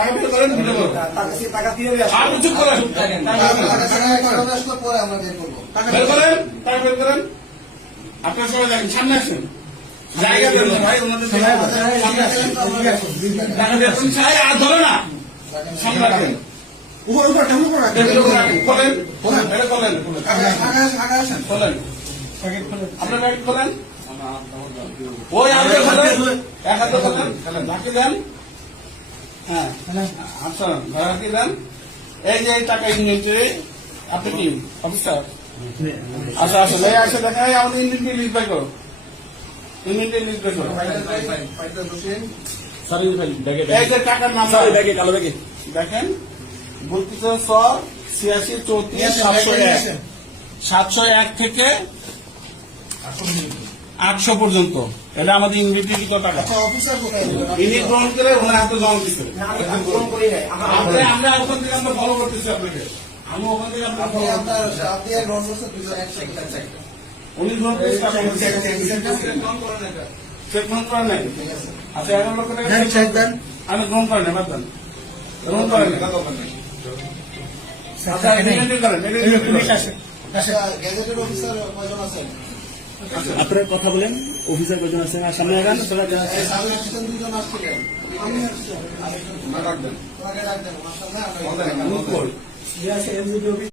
টাকা বের করেন, ভিডিও করুন। টাকা দিয়ে আর চুপ করেন। পরে আমরা বের করবো। বের করেন, টাকা বের করেন। আপনার সবাই দেখেন, সামনে আসেন। জায়গা দেন না ভাই, ওনাদের জায়গা দেন। সামনে আসেন। টাকা দিয়ে তুমি চাই আর ধরে না। সামনে রাখেন। উপর রাখেন। টেবিলের উপর রাখেন। খোলেন। এটা খোলেন। আগে আসেন। খোলেন। আপনার প্যাকেট খোলেন। ওই হাতে খোলেন। এক হাতে খোলেন। ঢাকি দেন। হ্যাঁ, আচ্ছা, ঢাকি দেন। এই যে এই টাকা ইনভেন্টরি, আপনি কি অফিসার? আচ্ছা আসলে আসে দেখা যায় আমাদের ইনভেন্টরি লিস্ট বাই করো। ইনভেন্টরি লিস্ট বাই করো। এই যে টাকার নাম দেখেন, 32,186,34,701 থেকে 800 পর্যন্ত। এটা আমাদের ইনভেন্টরি কত টাকা? ইনি গ্রহণ করে ওনার হাতে জমা দিচ্ছে। আমরা ওখান থেকে আমরা ফলো করতেছি আপনাকে। আমি ওখান থেকে উনি গ্রহণ করে চেক গ্রহণ করেন নাই। আচ্ছা 11 লক্ষ টাকা আমি গ্রহণ করেন না, বাদ দেন। গ্রহণ করেন না। আচ্ছা ইনভেন্টরি করেন। গ্যাজেটের অফিসার কয়জন আছেন? আপনার কথা বলেন, অফিসার কজন আছেন? আর সামনে আগান। দুজন আসছিলেন। আমি আসছি। রাখবেন। রাখবেন।